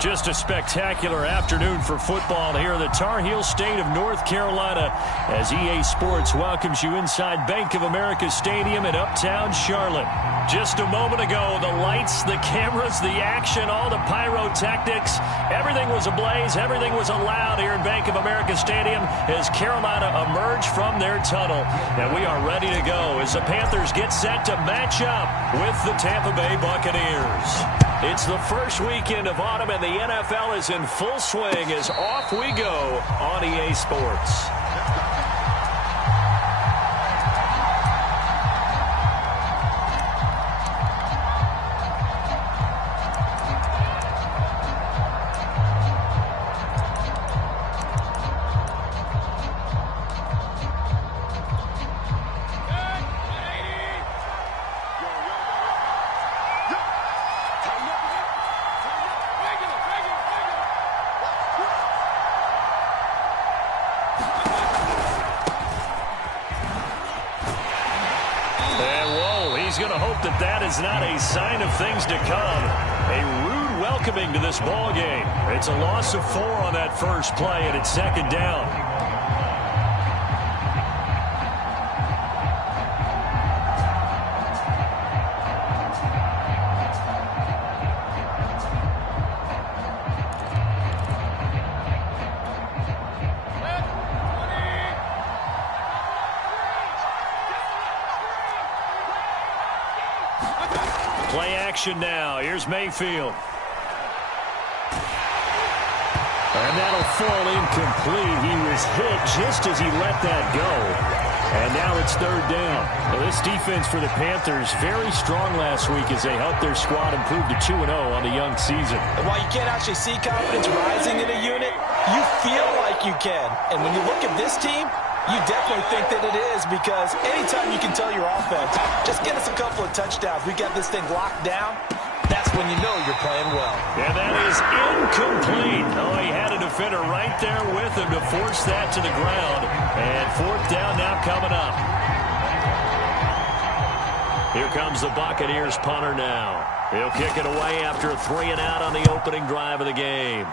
Just a spectacular afternoon for football here in the Tar Heel state of North Carolina as EA Sports welcomes you inside Bank of America Stadium in Uptown Charlotte. Just a moment ago, the lights, the cameras, the action, all the pyrotechnics, everything was ablaze, everything was allowed here in Bank of America Stadium as Carolina emerged from their tunnel. And we are ready to go as the Panthers get set to match up with the Tampa Bay Buccaneers. It's the first weekend of autumn, and the NFL is in full swing as off we go on EA Sports. That is not a sign of things to come. A rude welcoming to this ball game. It's a loss of 4 on that first play, and it's second down. Play action now. Here's Mayfield. And that'll fall incomplete. He was hit just as he let that go. And now it's third down. Now this defense for the Panthers, very strong last week as they helped their squad improve to 2-0 on the young season. And while you can't actually see confidence rising in a unit, you feel like you can. And when you look at this team, you definitely think that it is, because anytime you can tell your offense, just get us a couple of touchdowns, we got this thing locked down, that's when you know you're playing well. And that is incomplete. Oh, he had a defender right there with him to force that to the ground. And fourth down now coming up. Here comes the Buccaneers punter now. He'll kick it away after a 3-and-out on the opening drive of the game.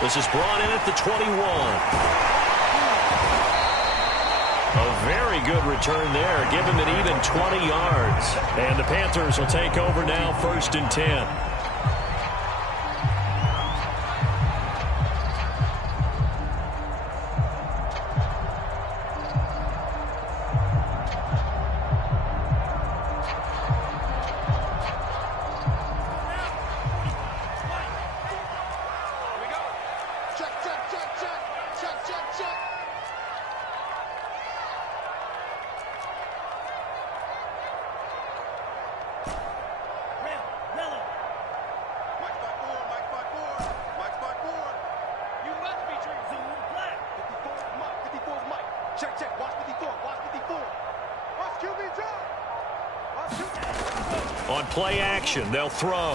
This is brought in at the 21. A very good return there. Give him an even 20 yards. And the Panthers will take over now, 1st and 10. On play action, they'll throw.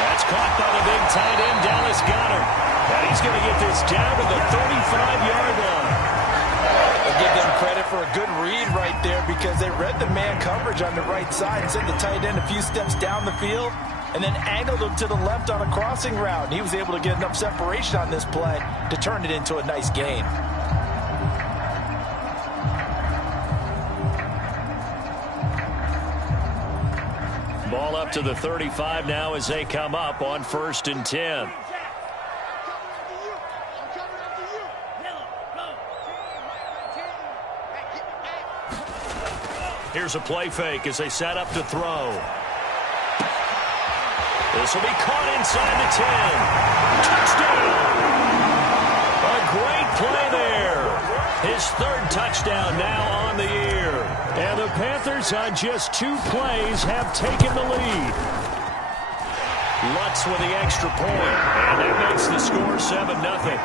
That's caught by the big tight end, Dallas Goedert. And he's going to get this down to the 35-yard line. I'll give them credit for a good read right there, because they read the man coverage on the right side and sent the tight end a few steps down the field and then angled him to the left on a crossing route. He was able to get enough separation on this play to turn it into a nice gain. Ball up to the 35 now as they come up on 1st and 10. Here's a play fake as they set up to throw. This will be caught inside the 10. Touchdown! A great play there. His 3rd touchdown now on the year. And the Panthers on just 2 plays have taken the lead. Lutz with the extra point, and that makes the score 7-0.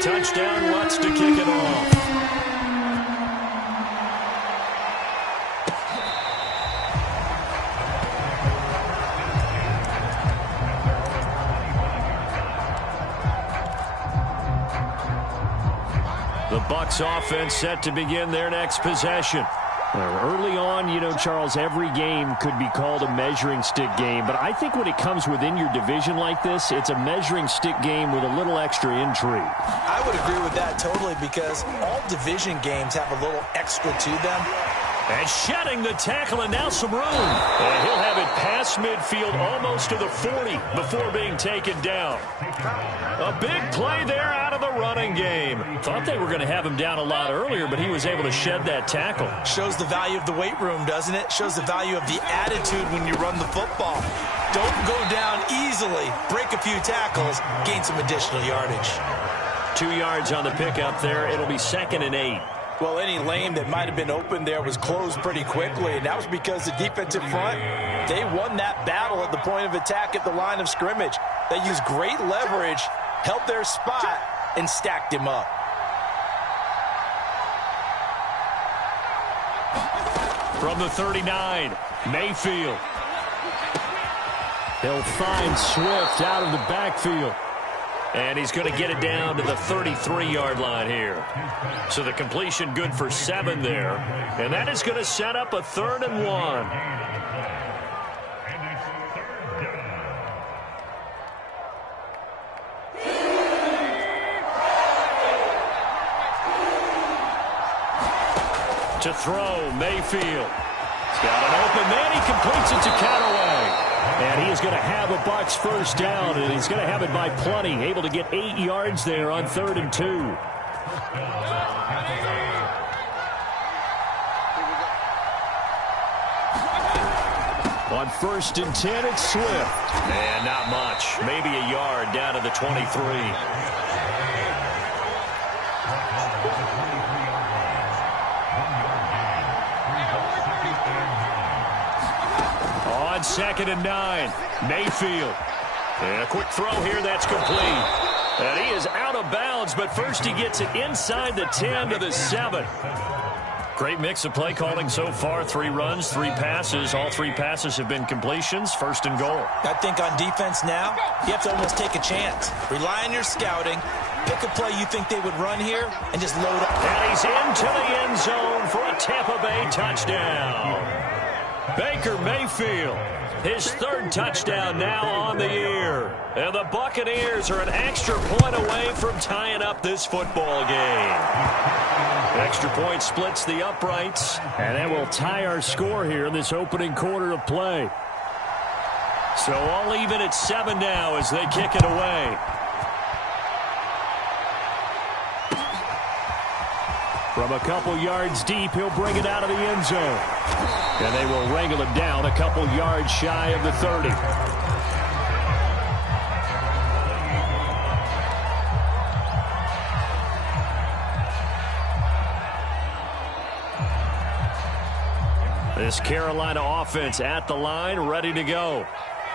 touchdown Lutz to kick it off. The Bucs offense set to begin their next possession. Early on, you know, Charles, every game could be called a measuring stick game. But I think when it comes within your division like this, it's a measuring stick game with a little extra intrigue. I would agree with that totally because all division games have a little extra to them. And shedding the tackle, and now some room. And he'll have it past midfield almost to the 40 before being taken down. A big play there out of the running game. Thought they were going to have him down a lot earlier, but he was able to shed that tackle. Shows the value of the weight room, doesn't it? Shows the value of the attitude when you run the football. Don't go down easily. Break a few tackles. Gain some additional yardage. 2 yards on the pickup there. It'll be 2nd and 8. Well, any lane that might have been open there was closed pretty quickly, and that was because the defensive front, they won that battle at the point of attack at the line of scrimmage. They used great leverage, held their spot, and stacked him up. From the 39, Mayfield. He'll find Swift out of the backfield. And he's going to get it down to the 33-yard line here. So the completion good for 7 there. And that is going to set up a 3rd and 1. To throw, Mayfield. He's got it open, then he completes it to Callaway. And he is going to have a Bucs first down, and he's going to have it by plenty. Able to get 8 yards there on 3rd and 2. On 1st and 10, it's Swift. And not much. Maybe a yard down to the 23. On 2nd and 9, Mayfield. And a quick throw here, that's complete. And he is out of bounds, but first he gets it inside the 10 to the 7. Great mix of play calling so far. 3 runs, 3 passes. All 3 passes have been completions. 1st and goal. I think on defense now, you have to almost take a chance. Rely on your scouting. Pick a play you think they would run here and just load up. And he's into the end zone for a Tampa Bay touchdown. Baker Mayfield, his 3rd touchdown now on the year. And the Buccaneers are an extra point away from tying up this football game. Extra point splits the uprights, and that will tie our score here in this opening quarter of play. So all even at 7 now as they kick it away. From a couple yards deep, he'll bring it out of the end zone. And they will wrangle it down a couple yards shy of the 30. This Carolina offense at the line, ready to go.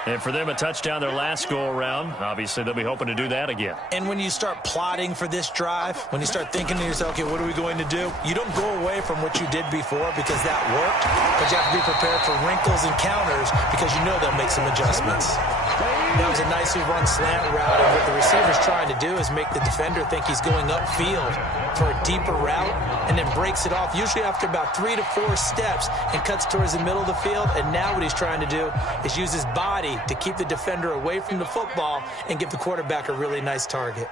And for them, a touchdown their last go-around. Obviously, they'll be hoping to do that again. And when you start plotting for this drive, when you start thinking to yourself, okay, what are we going to do? You don't go away from what you did before because that worked, but you have to be prepared for wrinkles and counters because you know they'll make some adjustments. That was a nicely run slant route, and what the receiver's trying to do is make the defender think he's going upfield for a deeper route and then breaks it off, usually after about 3 to 4 steps, and cuts towards the middle of the field. And now what he's trying to do is use his body to keep the defender away from the football and give the quarterback a really nice target.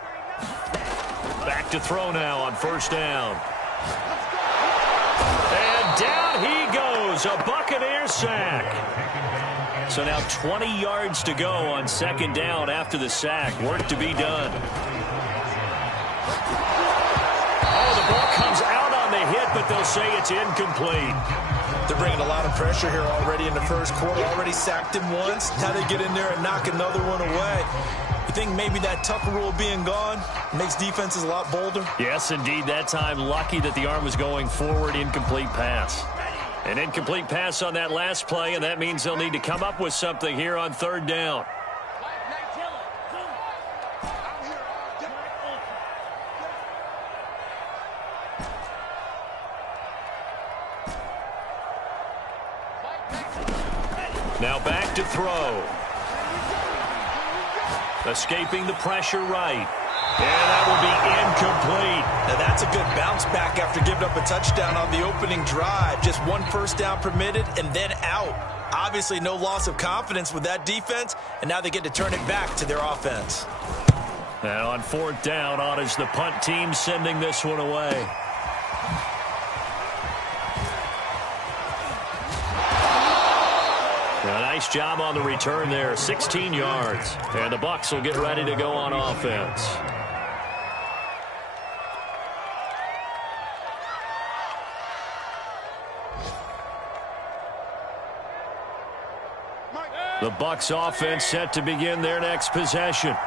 Back to throw now on 1st down. And down he goes, a Buccaneer sack. So now 20 yards to go on 2nd down after the sack. Work to be done. Oh, the ball comes out on the hit, but they'll say it's incomplete. They're bringing a lot of pressure here already in the first quarter. Already sacked him once. Now they get in there and knock another one away. You think maybe that Tucker rule being gone makes defenses a lot bolder? Yes, indeed. That time, lucky that the arm was going forward. Incomplete pass. An incomplete pass on that last play, and that means they'll need to come up with something here on 3rd down. Now back to throw. Escaping the pressure right. And that will be incomplete. Now that's a good bounce back after giving up a touchdown on the opening drive. Just one first down permitted and then out. Obviously no loss of confidence with that defense, and now they get to turn it back to their offense. And on fourth down, on is the punt team sending this one away. A nice job on the return there, 16 yards. And the Bucs will get ready to go on offense. The Bucs offense set to begin their next possession.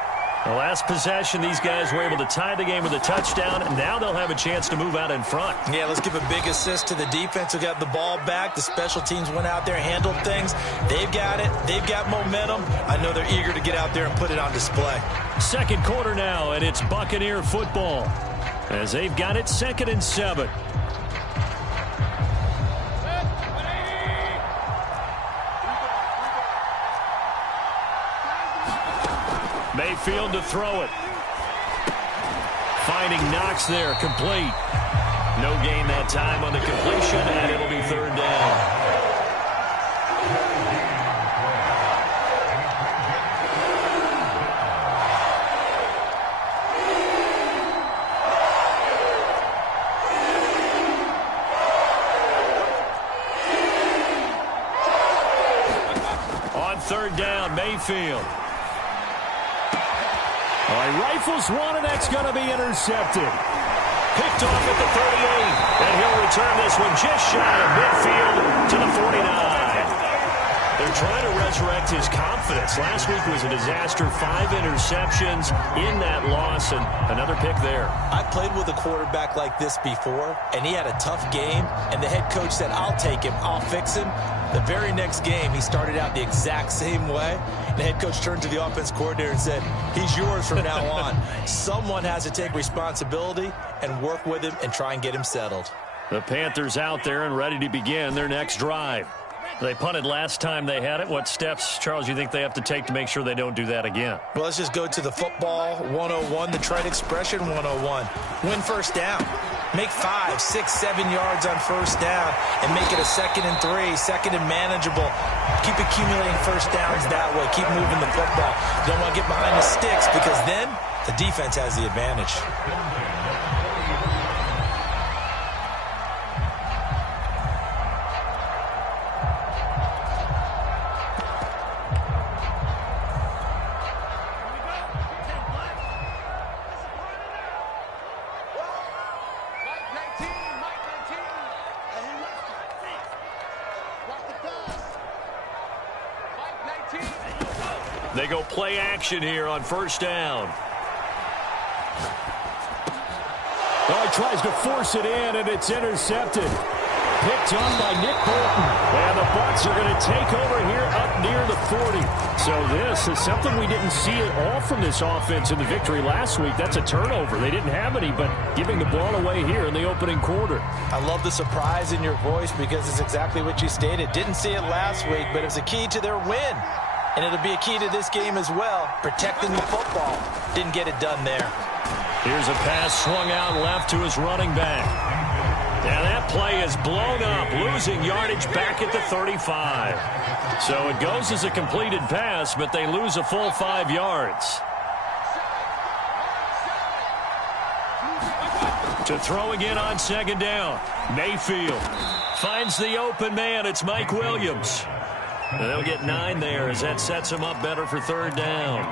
The last possession, these guys were able to tie the game with a touchdown, and now they'll have a chance to move out in front. Yeah, let's give a big assist to the defense who got the ball back. The special teams went out there, handled things. They've got it. They've got momentum. I know they're eager to get out there and put it on display. Second quarter now, and it's Buccaneer football as they've got it 2nd and 7. Mayfield to throw it. Finding Knox there, complete. No gain that time on the completion, and it'll be 3rd down. On 3rd down, Mayfield. Rifles one, and that's going to be intercepted. Picked off at the 38, and he'll return this one just shy of midfield to the 49. They're trying to resurrect his confidence. Last week was a disaster, 5 interceptions in that loss, and another pick there. I played with a quarterback like this before, and he had a tough game, and the head coach said, I'll take him, I'll fix him. The very next game, he started out the exact same way. The head coach turned to the offense coordinator and said, he's yours from now on. Someone has to take responsibility and work with him and try and get him settled. The Panthers out there and ready to begin their next drive. They punted last time they had it. What steps, Charles, you think they have to take to make sure they don't do that again? Well, let's just go to the football 101, the trite expression 101. Win first down. Make 5, 6, 7 yards on first down and make it a 2nd and 3, 2nd and manageable. Keep accumulating first downs that way. Keep moving the football. You don't want to get behind the sticks because then the defense has the advantage. They go play action here on first down. Oh, he tries to force it in, and it's intercepted. Picked on by Nick Bolton. And the Bucs are going to take over here up near the 40. So this is something we didn't see at all from this offense in the victory last week. That's a turnover. They didn't have any, but giving the ball away here in the opening quarter. I love the surprise in your voice because it's exactly what you stated. Didn't see it last week, but it was a key to their win. And it'll be a key to this game as well, protecting the football. Didn't get it done there. Here's a pass swung out left to his running back. And that play is blown up, losing yardage back at the 35. So it goes as a completed pass, but they lose a full 5 yards. To throw again on second down. Mayfield finds the open man. It's Mike Williams. And they'll get 9 there as that sets them up better for third down.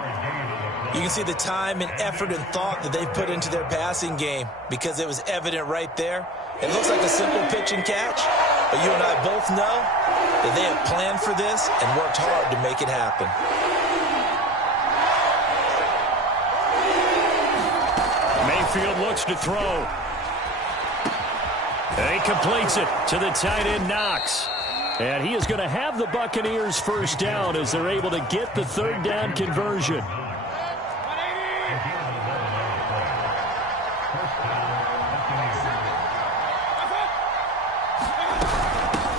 You can see the time and effort and thought that they've put into their passing game because it was evident right there. It looks like a simple pitch and catch, but you and I both know that they have planned for this and worked hard to make it happen. Mayfield looks to throw. And he completes it to the tight end, Knox. And he is going to have the Buccaneers first down as they're able to get the third down conversion.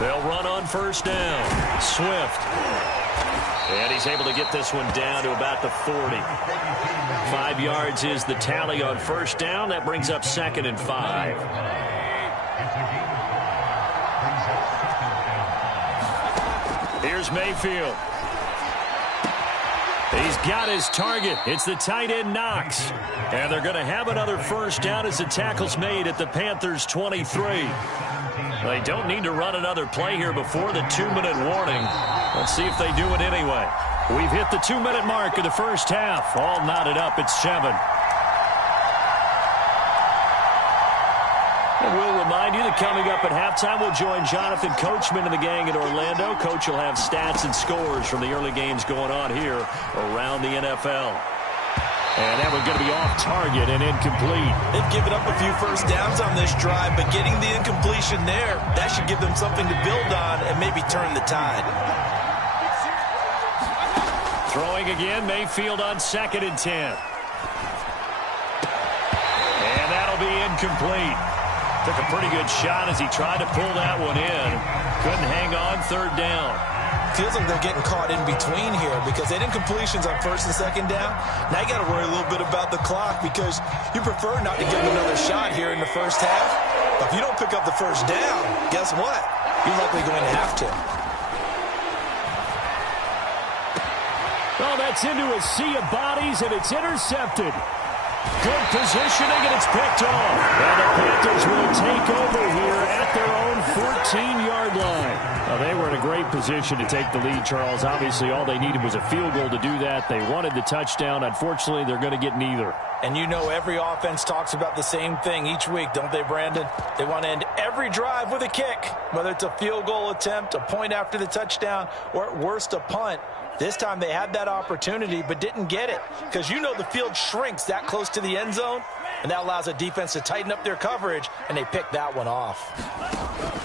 They'll run on first down. Swift. And he's able to get this one down to about the 40. 5 yards is the tally on first down. That brings up 2nd and 5. Here's Mayfield. He's got his target. It's the tight end, Knox. And they're going to have another first down as the tackle's made at the Panthers' 23. They don't need to run another play here before the 2-minute warning. Let's see if they do it anyway. We've hit the 2-minute mark of the first half. All knotted up at 7. And we'll remind you that coming up at halftime, we'll join Jonathan Coachman and the gang in Orlando. Coach will have stats and scores from the early games going on here around the NFL. And that one's going to be off target and incomplete. They've given up a few first downs on this drive, but getting the incompletion there, that should give them something to build on and maybe turn the tide. Throwing again, Mayfield on 2nd and 10. And that'll be incomplete. Took a pretty good shot as he tried to pull that one in. Couldn't hang on 3rd down. Feels like they're getting caught in between here because they did incompletions on 1st and 2nd down. Now you got to worry a little bit about the clock because you prefer not to give them another shot here in the first half. But if you don't pick up the first down, guess what? You're likely going to have to. Oh, that's into a sea of bodies, and it's intercepted. Good positioning, and it's picked off. And the Panthers will take over here at their own 14-yard line. Well, they were in a great position to take the lead, Charles. Obviously, all they needed was a field goal to do that. They wanted the touchdown. Unfortunately, they're going to get neither. And you know every offense talks about the same thing each week, don't they, Brandon? They want to end every drive with a kick, whether it's a field goal attempt, a point after the touchdown, or at worst a punt. This time they had that opportunity but didn't get it because you know the field shrinks that close to the end zone, and that allows a defense to tighten up their coverage, and they pick that one off.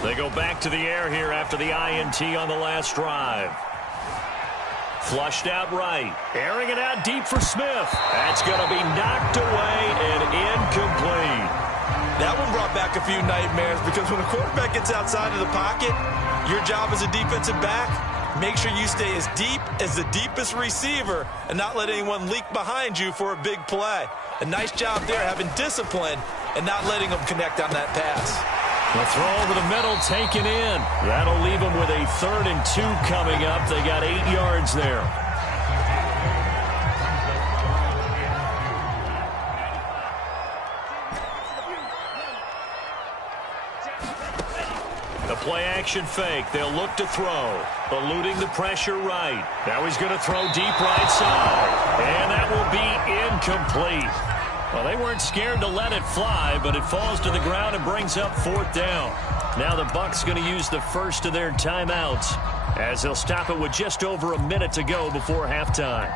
They go back to the air here after the INT on the last drive. Flushed out right. Airing it out deep for Smith. That's going to be knocked away and incomplete. That one brought back a few nightmares because when a quarterback gets outside of the pocket, your job as a defensive back, make sure you stay as deep as the deepest receiver and not let anyone leak behind you for a big play. A nice job there having discipline and not letting them connect on that pass. The throw over the middle taken in. That'll leave them with a 3rd and 2 coming up. They got 8 yards there. The play-action fake. They'll look to throw. Eluding the pressure right. Now he's going to throw deep right side. And that will be incomplete. Well, they weren't scared to let it fly, but it falls to the ground and brings up 4th down. Now the Bucs going to use the first of their timeouts as they'll stop it with just over a minute to go before halftime.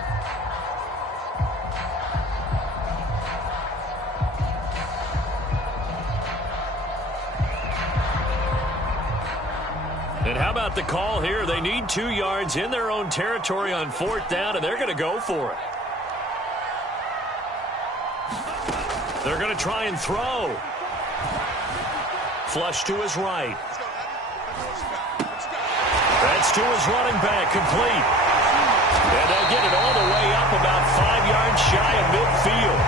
And how about the call here? They need 2 yards in their own territory on 4th down, and they're going to go for it. They're going to try and throw. Flush to his right. That's to his running back, complete. And they'll get it all the way up about 5 yards shy of midfield.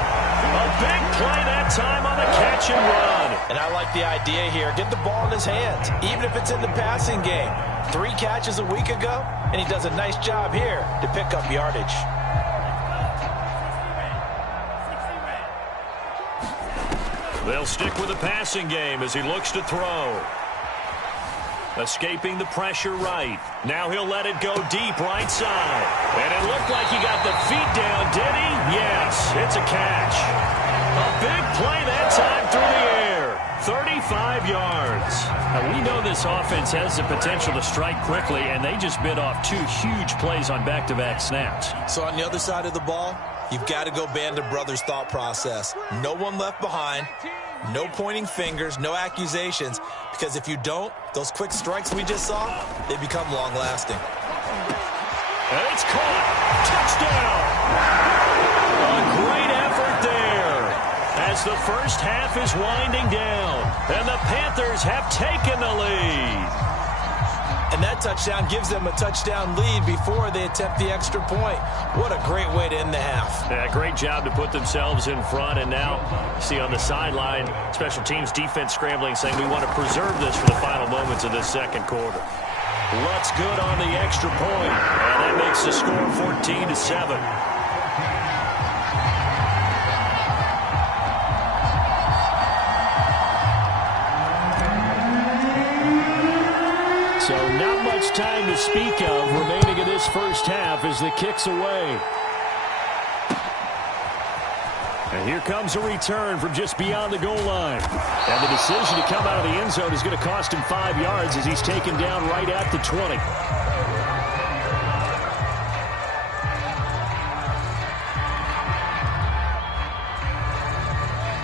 A big play that time on the catch and run. And I like the idea here. Get the ball in his hands, even if it's in the passing game. 3 catches a week ago, and he does a nice job here to pick up yardage. They'll stick with the passing game as he looks to throw. Escaping the pressure right. Now he'll let it go deep right side. And it looked like he got the feet down, did he? Yes, it's a catch. A big play that time through the air. 35 yards. Now, we know this offense has the potential to strike quickly, and they just bit off 2 huge plays on back-to-back snaps. So on the other side of the ball, you've got to go Band of Brothers thought process. No one left behind. No pointing fingers, no accusations, because if you don't, those quick strikes we just saw, they become long-lasting. And it's caught. Touchdown. A great effort there as the first half is winding down, and the Panthers have taken the lead. And that touchdown gives them a touchdown lead before they attempt the extra point. What a great way to end the half. Yeah, great job to put themselves in front. And now, see on the sideline, special teams defense scrambling, saying we want to preserve this for the final moments of this second quarter. Lutz good on the extra point. And that makes the score 14-7. So not much time to speak of remaining in this first half as the kick's away. And here comes a return from just beyond the goal line. And the decision to come out of the end zone is going to cost him 5 yards as he's taken down right at the 20.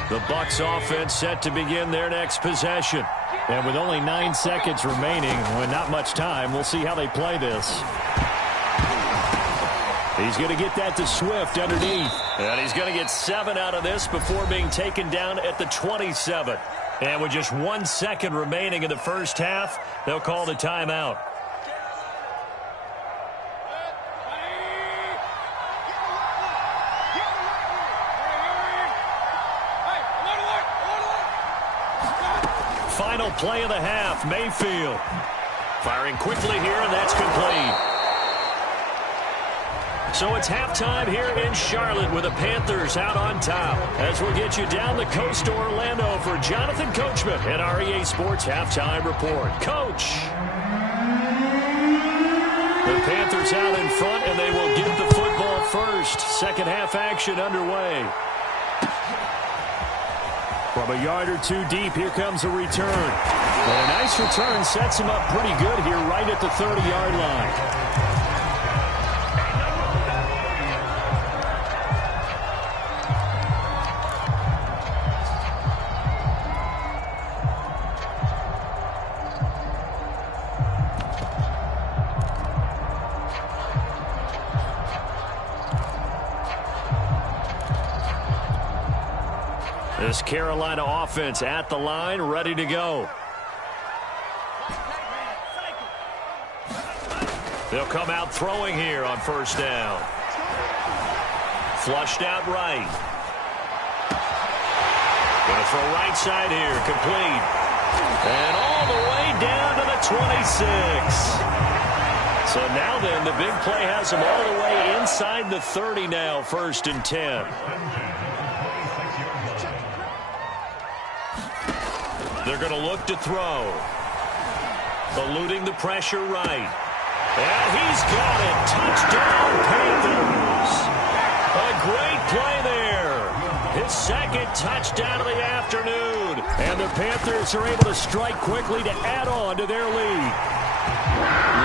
The Bucs offense set to begin their next possession. And with only 9 seconds remaining, and not much time, we'll see how they play this. He's going to get that to Swift underneath. And he's going to get 7 out of this before being taken down at the 27. And with just 1 second remaining in the first half, they'll call the timeout. Final play of the half, Mayfield. Firing quickly here, and that's complete. So it's halftime here in Charlotte with the Panthers out on top. As we'll get you down the coast to Orlando for Jonathan Coachman at our EA Sports Halftime Report. Coach. The Panthers out in front, and they will get the football first. Second half action underway. From a yard or two deep, here comes a return. And a nice return sets him up pretty good here right at the 30-yard line. This Carolina offense at the line, ready to go. They'll come out throwing here on first down. Flushed out right. Going to throw right side here, complete. And all the way down to the 26. So now then, the big play has them all the way inside the 30 now, 1st and 10. They're going to look to throw. Eluding the pressure right. And he's got it. Touchdown, Panthers. A great play there. His second touchdown of the afternoon. And the Panthers are able to strike quickly to add on to their lead.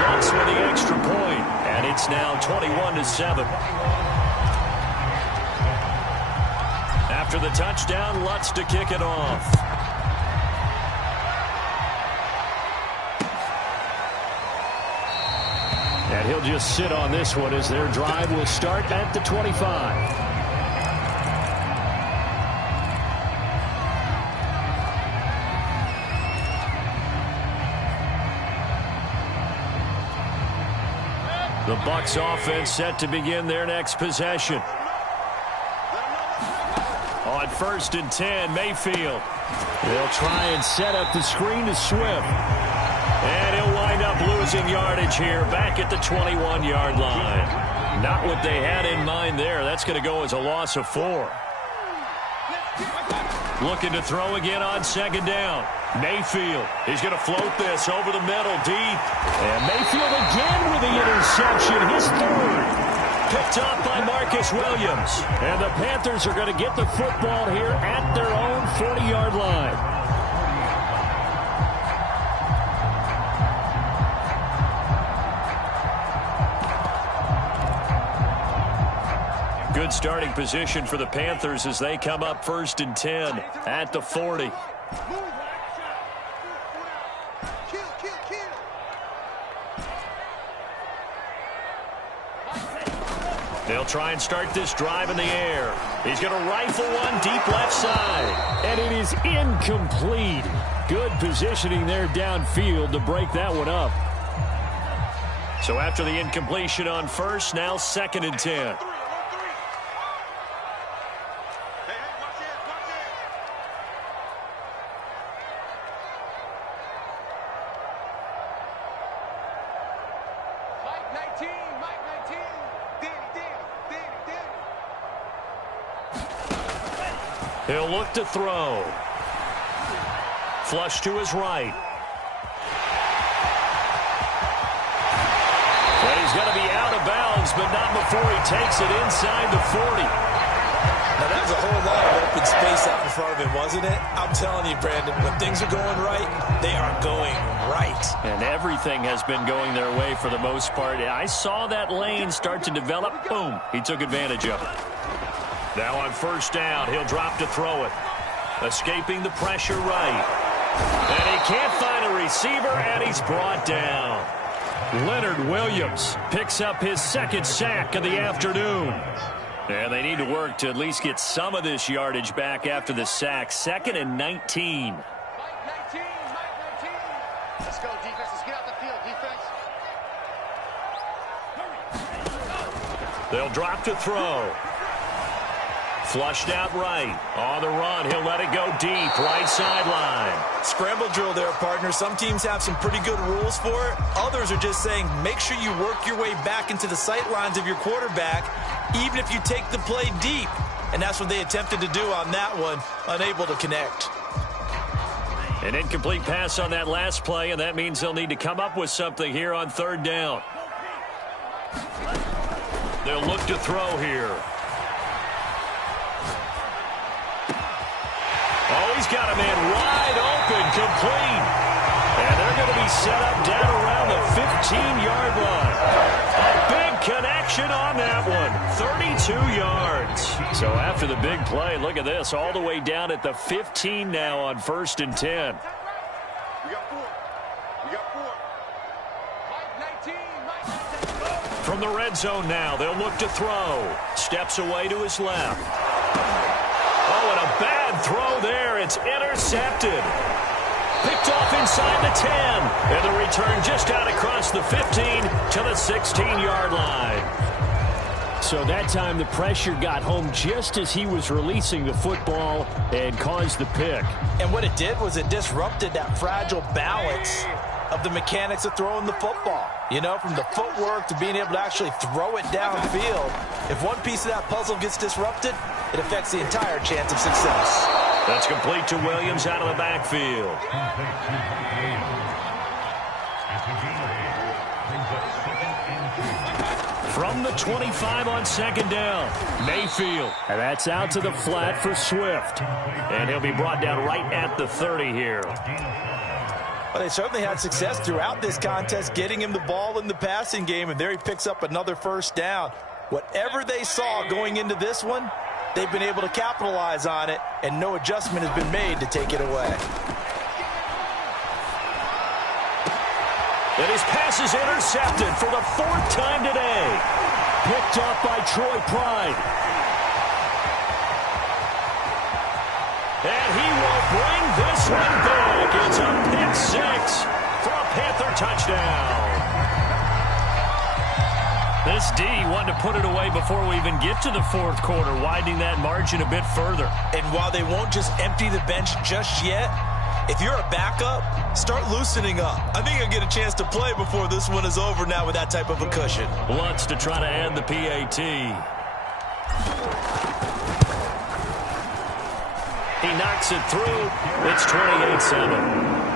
Lutz with the extra point. And it's now 21-7. After the touchdown, Lutz to kick it off. And he'll just sit on this one as their drive will start at the 25. The Bucs offense set to begin their next possession. On 1st and 10, Mayfield. They'll try and set up the screen to Swift. And he'll wind up losing yardage here back at the 21-yard line. Not what they had in mind there. That's going to go as a loss of 4. Looking to throw again on 2nd down. Mayfield. He's going to float this over the middle deep. And Mayfield again with the interception. His 3rd. Picked up by Marcus Williams. And the Panthers are going to get the football here at their own 40-yard line. Good starting position for the Panthers as they come up 1st and 10 at the 40. They'll try and start this drive in the air. He's going to rifle one deep left side. And it is incomplete. Good positioning there downfield to break that one up. So after the incompletion on first, now 2nd and 10. He'll look to throw. Flush to his right. And he's going to be out of bounds, but not before he takes it inside the 40. Now, that was a whole lot of open space out in front of him, wasn't it? I'm telling you, Brandon, when things are going right, they are going right. And everything has been going their way for the most part. I saw that lane start to develop. Boom. He took advantage of it. Now on first down, he'll drop to throw it. Escaping the pressure right. And he can't find a receiver, and he's brought down. Leonard Williams picks up his 2nd sack of the afternoon. And they need to work to at least get some of this yardage back after the sack. 2nd and 19. Let's go, defense. Let's get out the field, defense. They'll drop to throw. Flushed out right. On the run, he'll let it go deep. Right sideline. Scramble drill there, partner. Some teams have some pretty good rules for it. Others are just saying, make sure you work your way back into the sight lines of your quarterback, even if you take the play deep. And that's what they attempted to do on that one, unable to connect. An incomplete pass on that last play, and that means they'll need to come up with something here on 3rd down. They'll look to throw here. Oh, he's got a man wide open, complete. And they're going to be set up down around the 15-yard line. A big connection on that one. 32 yards. So after the big play, look at this. All the way down at the 15 now on 1st and 10. We got 4. We got 4. From the red zone now, they'll look to throw. Steps away to his left. Oh, and a bad throw there. It's intercepted. Picked off inside the 10. And the return just out across the 15 to the 16-yard line. So that time the pressure got home just as he was releasing the football and caused the pick. And what it did was it disrupted that fragile balance of the mechanics of throwing the football. You know, from the footwork to being able to actually throw it downfield. If one piece of that puzzle gets disrupted, it affects the entire chance of success. That's complete to Williams out of the backfield. From the 25 on 2nd down, Mayfield. And that's out to the flat for Swift. And he'll be brought down right at the 30 here. Well, they certainly had success throughout this contest getting him the ball in the passing game, and there he picks up another 1st down. Whatever they saw going into this one, they've been able to capitalize on it, and no adjustment has been made to take it away. And his pass is intercepted for the 4th time today. Picked up by Troy Pride. And he will bring this one back. It's a pick 6 for a Panther touchdown. This D wanted to put it away before we even get to the 4th quarter, widening that margin a bit further. And while they won't just empty the bench just yet, if you're a backup, start loosening up. I think you'll get a chance to play before this one is over now with that type of a cushion. Lutz to try to add the PAT. He knocks it through. It's 28-7.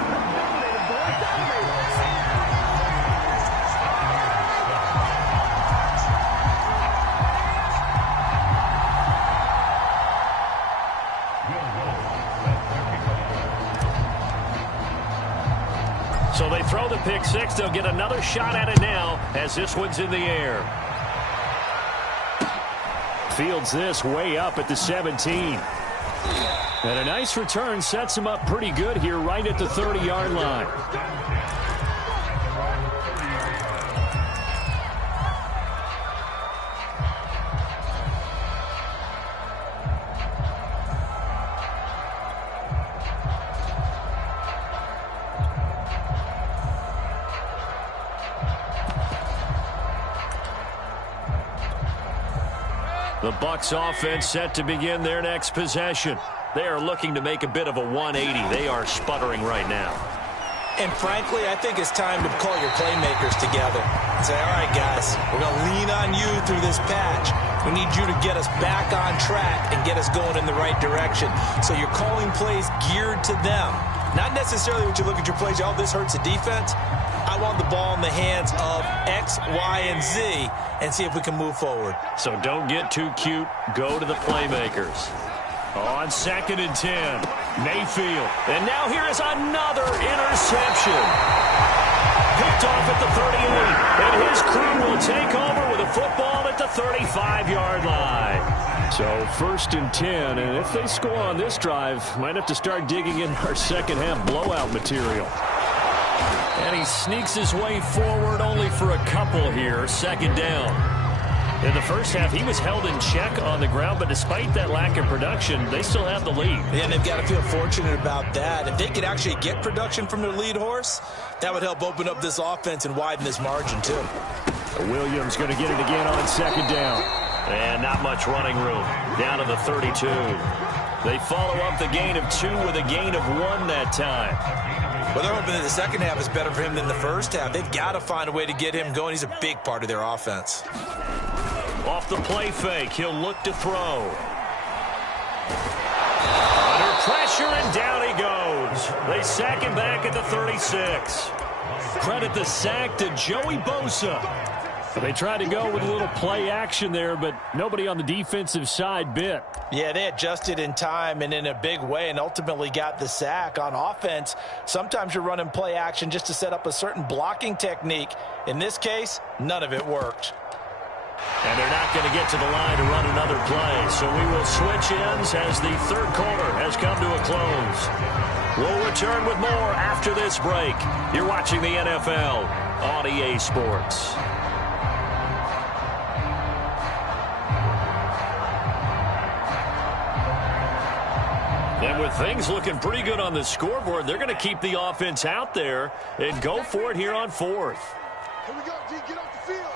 So they throw the pick 6. They'll get another shot at it now as this one's in the air. Fields this way up at the 17. And a nice return sets him up pretty good here right at the 30-yard line. The Bucs offense set to begin their next possession. They are looking to make a bit of a 180. They are sputtering right now. And frankly, I think it's time to call your playmakers together and say, all right, guys, we're going to lean on you through this patch. We need you to get us back on track and get us going in the right direction. So you're calling plays geared to them. Not necessarily when you look at your plays, oh, this hurts the defense. I want the ball in the hands of X, Y, and Z and see if we can move forward. So don't get too cute. Go to the playmakers. On 2nd and 10, Mayfield. And now here is another interception. Picked off at the 38. And his crew will take over with a football at the 35-yard line. So 1st and 10, and if they score on this drive, might have to start digging in our second-half blowout material. And he sneaks his way forward only for a couple here. 2nd down. In the first half, he was held in check on the ground, but despite that lack of production, they still have the lead. Yeah, and they've got to feel fortunate about that. If they could actually get production from their lead horse, that would help open up this offense and widen this margin, too. Williams going to get it again on 2nd down. And not much running room. Down to the 32. They follow up the gain of 2 with a gain of 1 that time. Well, they're hoping that the second half is better for him than the first half. They've got to find a way to get him going. He's a big part of their offense. Off the play fake, he'll look to throw. Under pressure, and down he goes. They sack him back at the 36. Credit the sack to Joey Bosa. They tried to go with a little play action there, but nobody on the defensive side bit. Yeah, they adjusted in time and in a big way and ultimately got the sack. On offense, sometimes you're running play action just to set up a certain blocking technique. In this case, none of it worked. And they're not going to get to the line to run another play. So we will switch ends as the third quarter has come to a close. We'll return with more after this break. You're watching the NFL on EA Sports. And with things looking pretty good on the scoreboard, they're going to keep the offense out there and go for it here on 4th. Here we go, D. Get off the field.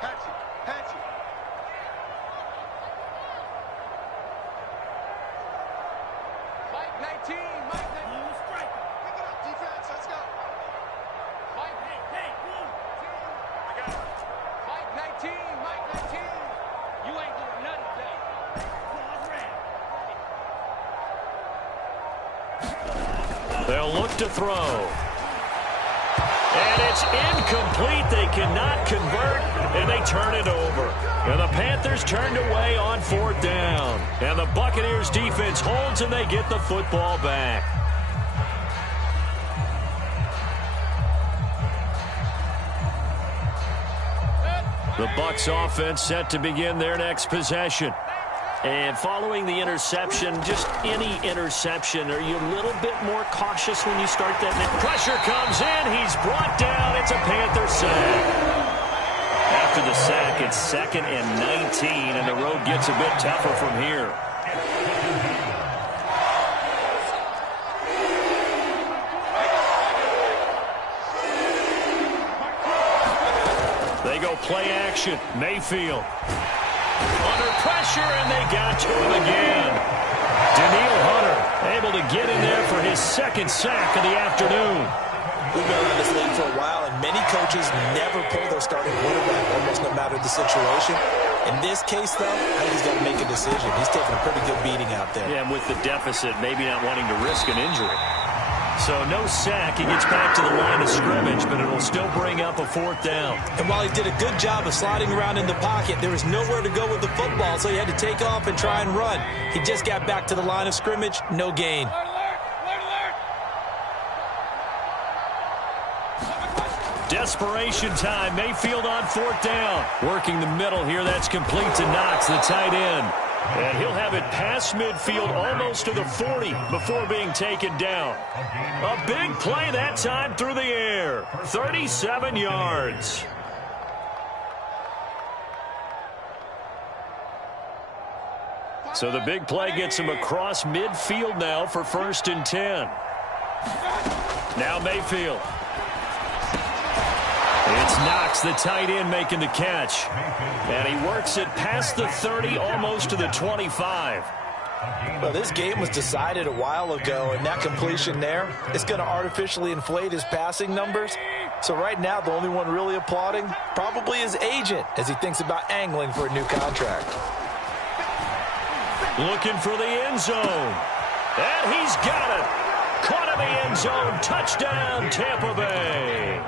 Hatchet. Mike 19. Mike 19. Strike. Pick it up, defense. Let's go. Mike, hey. I got it. Mike 19. You ain't doing nothing today. They'll look to throw. And it's incomplete. They cannot convert, and they turn it over. And the Panthers turned away on 4th down. And the Buccaneers defense holds, and they get the football back. The Bucs offense set to begin their next possession. And following the interception, just any interception, are you a little bit more cautious when you start that? Pressure comes in. He's brought down. It's a Panther sack. After the sack, it's 2nd and 19, and the road gets a bit tougher from here. They go play action. Mayfield. Under pressure, and they got to him again. Danielle Hunter able to get in there for his 2nd sack of the afternoon. We've been around this league for a while, and many coaches never pull their starting quarterback, almost no matter the situation. In this case, though, I think he's got to make a decision. He's taking a pretty good beating out there. Yeah, and with the deficit, maybe not wanting to risk an injury. So no sack. He gets back to the line of scrimmage, but it'll still bring up a 4th down. And while he did a good job of sliding around in the pocket, there was nowhere to go with the football, so he had to take off and try and run. He just got back to the line of scrimmage, no gain. Desperation time. Mayfield on 4th down. Working the middle here. That's complete to Knox, the tight end. And he'll have it past midfield almost to the 40 before being taken down. A big play that time through the air. 37 yards. So the big play gets him across midfield now for 1st and 10. Now Mayfield. It's Knox, the tight end, making the catch. And he works it past the 30, almost to the 25. Well, this game was decided a while ago, and that completion there is going to artificially inflate his passing numbers. So right now, the only one really applauding probably his agent as he thinks about angling for a new contract. Looking for the end zone. And he's got it. Caught in the end zone. Touchdown, Tampa Bay.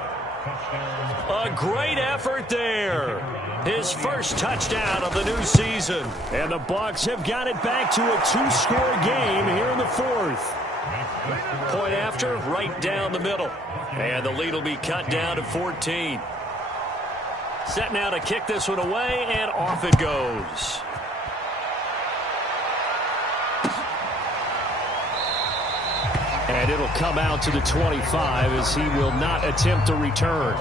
A great effort there. His first touchdown of the new season. And the Bucs have got it back to a 2-score game here in the fourth. Point after, right down the middle. And the lead will be cut down to 14. Set now to kick this one away, and off it goes. And it'll come out to the 25 as he will not attempt to return.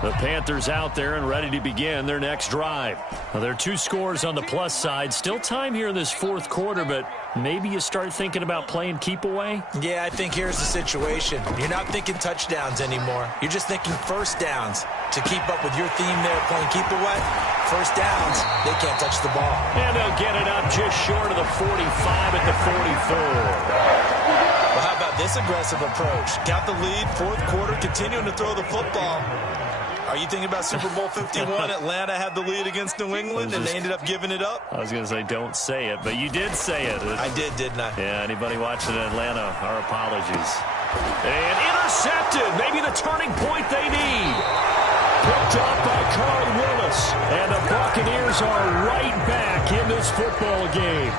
The Panthers out there and ready to begin their next drive. Now, there are 2 scores on the plus side. Still time here in this fourth quarter, but maybe you start thinking about playing keep away? Yeah, I think here's the situation. You're not thinking touchdowns anymore. You're just thinking first downs. To keep up with your theme there, playing keep away, first downs, they can't touch the ball. And they'll get it up just short of the 45 at the 44. Well, how about this aggressive approach? Got the lead, fourth quarter, continuing to throw the football. Are you thinking about Super Bowl 51? Atlanta had the lead against New England, and they ended up giving it up? I was going to say don't say it, but you did say it. I did, didn't I? Yeah, anybody watching Atlanta, our apologies. And intercepted. Maybe the turning point they need. Picked up by Carl Willis. And the Buccaneers are right back in this football game.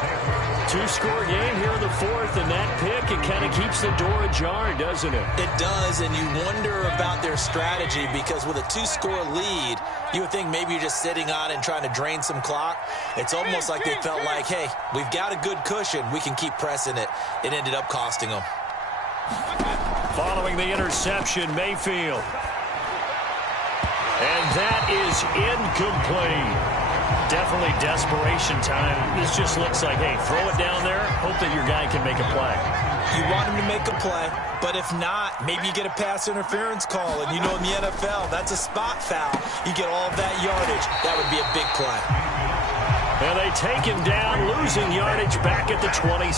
2-score game here in the fourth, and that pick, it kind of keeps the door ajar, doesn't it? It does, and you wonder about their strategy because with a 2-score lead, you would think maybe you're just sitting on and trying to drain some clock. It's almost like they felt like, hey, we've got a good cushion. We can keep pressing it. It ended up costing them. Following the interception, Mayfield. And that is incomplete. Definitely desperation time. This just looks like, hey, throw it down there, hope that your guy can make a play. You want him to make a play, but if not, maybe you get a pass interference call. And you know in the NFL, that's a spot foul. You get all of that yardage. That would be a big play. And they take him down, losing yardage back at the 27.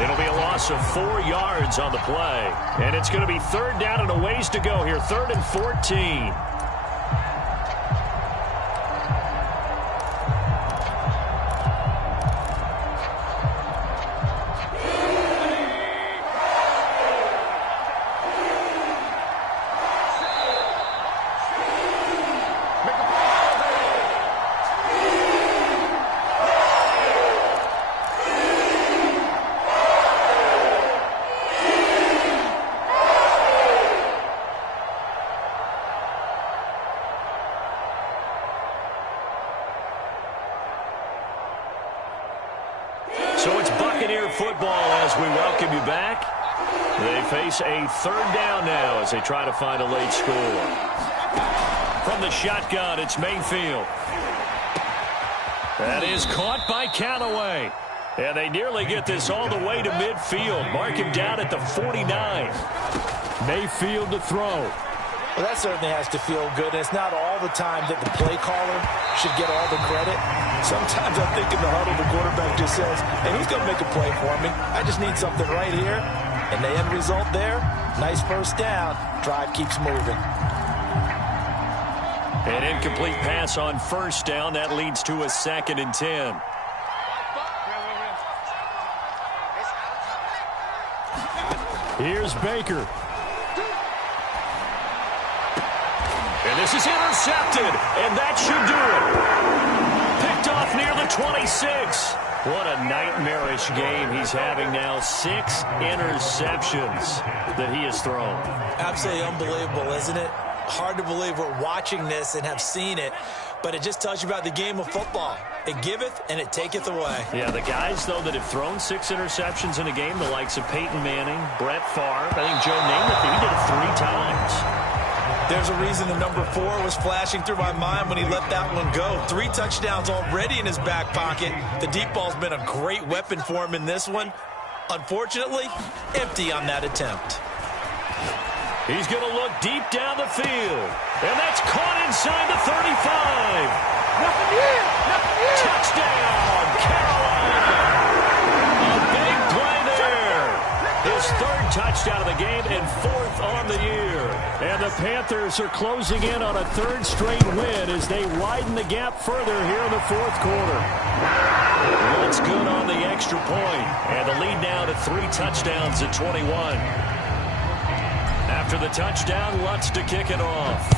It'll be a loss of 4 yards on the play. And it's going to be third down and a ways to go here, 3rd and 14. So it's Buccaneer football as we welcome you back. They face a 3rd down now as they try to find a late score. From the shotgun, it's Mayfield. That is caught by Callaway. And they nearly get this all the way to midfield. Mark him down at the 49. Mayfield to throw. Well, that certainly has to feel good. And it's not all the time that the play caller should get all the credit. Sometimes I think in the huddle, the quarterback just says, hey, who's going to make a play for me? I just need something right here. And the end result there, nice first down. Drive keeps moving. An incomplete pass on first down. That leads to a 2nd and 10. Here's Baker. And this is intercepted, and that should do it. Picked off near the 26. What a nightmarish game he's having now. 6 interceptions that he has thrown. Absolutely unbelievable, isn't it? Hard to believe we're watching this and have seen it, but it just tells you about the game of football. It giveth and it taketh away. Yeah, the guys, though, that have thrown 6 interceptions in a game, the likes of Peyton Manning, Brett Favre, I think Joe Namath, he did it 3 times. There's a reason the number 4 was flashing through my mind when he let that one go. 3 touchdowns already in his back pocket. The deep ball's been a great weapon for him in this one. Unfortunately, empty on that attempt. He's going to look deep down the field. And that's caught inside the 35. Nothing here. Nothing here. Touchdown, Carolina. A big play there. His 3rd touchdown of the game and 4th on the year. And the Panthers are closing in on a 3rd straight win as they widen the gap further here in the 4th quarter. That's good on the extra point. And the lead now to 3 touchdowns at 21. After the touchdown, Lutz to kick it off.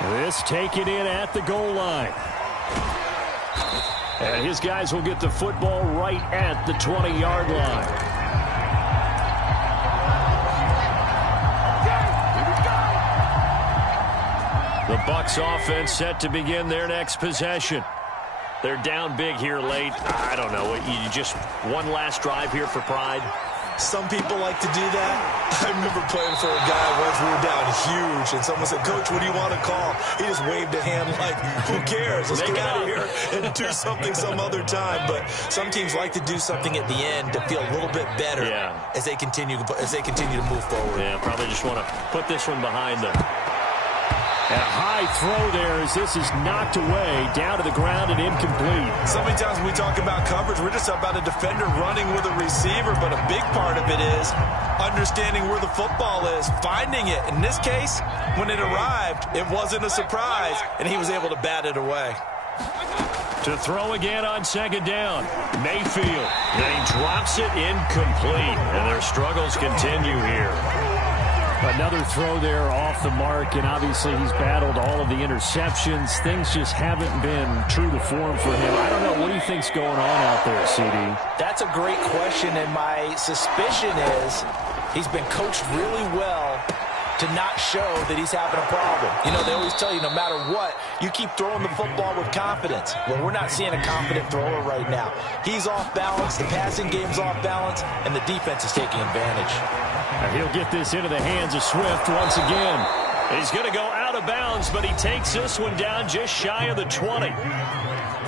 This taken in at the goal line. And his guys will get the football right at the 20-yard line. The Bucs offense set to begin their next possession. They're down big here late. I don't know. You just one last drive here for pride. Some people like to do that. I remember playing for a guy once. We were down huge, and someone said, "Coach, what do you want to call?" He just waved a hand like, "Who cares? Let's get out of here and do something some other time." But some teams like to do something at the end to feel a little bit better as they continue to move forward. Yeah, probably just want to put this one behind them. And a high throw there as this is knocked away, down to the ground and incomplete. So many times when we talk about coverage, we're just about a defender running with a receiver, but a big part of it is understanding where the football is, finding it. In this case, when it arrived, it wasn't a surprise, and he was able to bat it away. To throw again on 2nd down, Mayfield. And he drops it incomplete, and their struggles continue here. Another throw there off the mark, and obviously he's battled all of the interceptions. Things just haven't been true to form for him. I don't know. What do you think's going on out there, CD? That's a great question, and my suspicion is he's been coached really well to not show that he's having a problem. You know, they always tell you no matter what, you keep throwing the football with confidence. Well, we're not seeing a confident thrower right now. He's off balance, the passing game's off balance, and the defense is taking advantage. And he'll get this into the hands of Swift once again. He's going to go out of bounds, but he takes this one down just shy of the 20.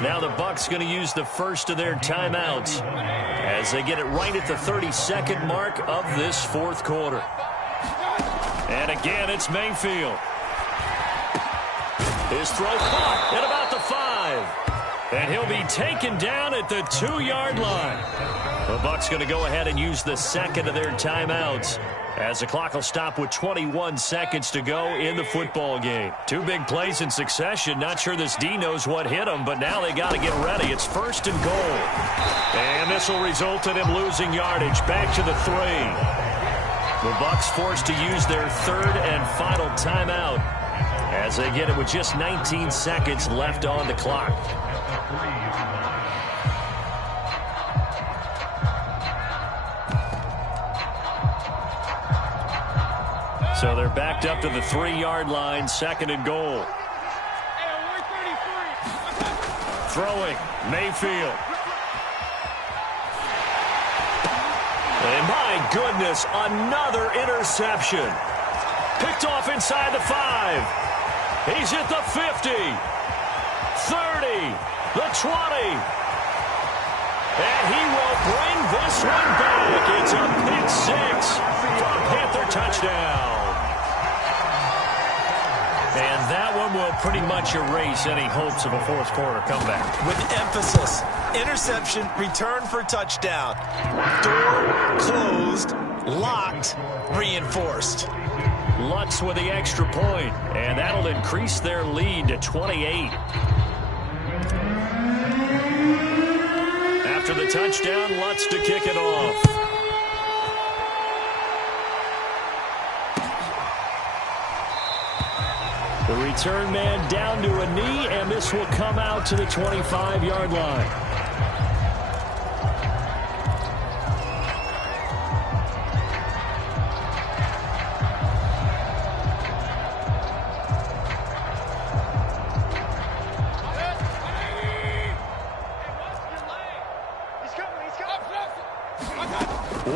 Now the Bucs going to use the first of their timeouts as they get it right at the 32nd mark of this 4th quarter. And again, it's Mayfield. His throw caught at about the 5. And he'll be taken down at the 2-yard line. The Bucs going to go ahead and use the 2nd of their timeouts as the clock will stop with 21 seconds to go in the football game. 2 big plays in succession. Not sure this D knows what hit him, but now they got to get ready. It's 1st and goal. And this will result in him losing yardage. Back to the 3. The Bucs forced to use their 3rd and final timeout as they get it with just 19 seconds left on the clock. So they're backed up to the 3-yard line, 2nd and goal. Throwing, Mayfield. And my goodness, another interception. Picked off inside the 5. He's at the 50. 30. The 20. And he will bring this one back. It's a pick 6 for a Panther touchdown. And that one will pretty much erase any hopes of a 4th quarter comeback. With emphasis, interception, return for touchdown. Door closed, locked, reinforced. Lutz with the extra point, and that'll increase their lead to 28. After the touchdown, Lutz to kick it off. The return man down to a knee, and this will come out to the 25-yard line.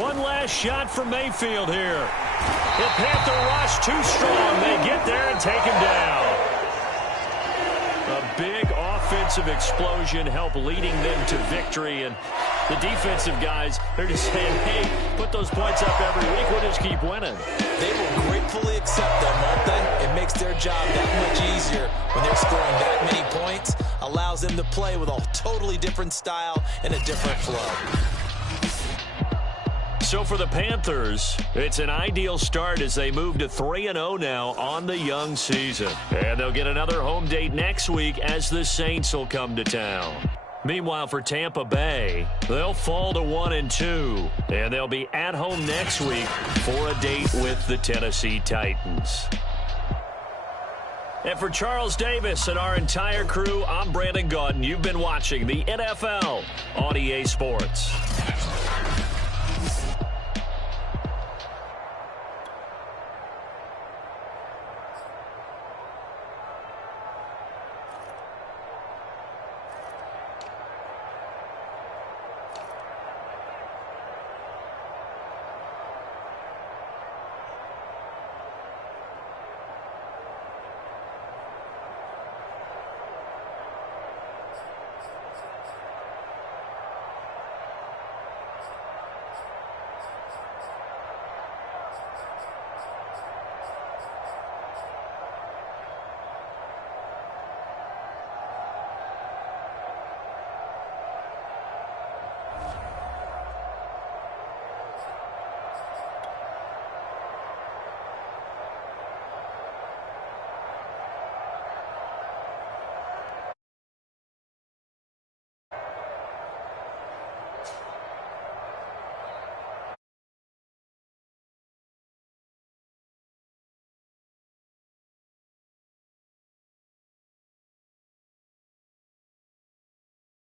One last shot for Mayfield here. The Panther rush too strong. They get there and take him down. A big offensive explosion helped leading them to victory. And the defensive guys, they're just saying, hey, put those points up every week. We'll just keep winning. They will gratefully accept them, won't they? It makes their job that much easier when they're scoring that many points. Allows them to play with a totally different style and a different flow. So for the Panthers, it's an ideal start as they move to 3-0 now on the young season. And they'll get another home date next week as the Saints will come to town. Meanwhile, for Tampa Bay, they'll fall to 1-2. And they'll be at home next week for a date with the Tennessee Titans. And for Charles Davis and our entire crew, I'm Brandon Gaudin. You've been watching the NFL on EA Sports.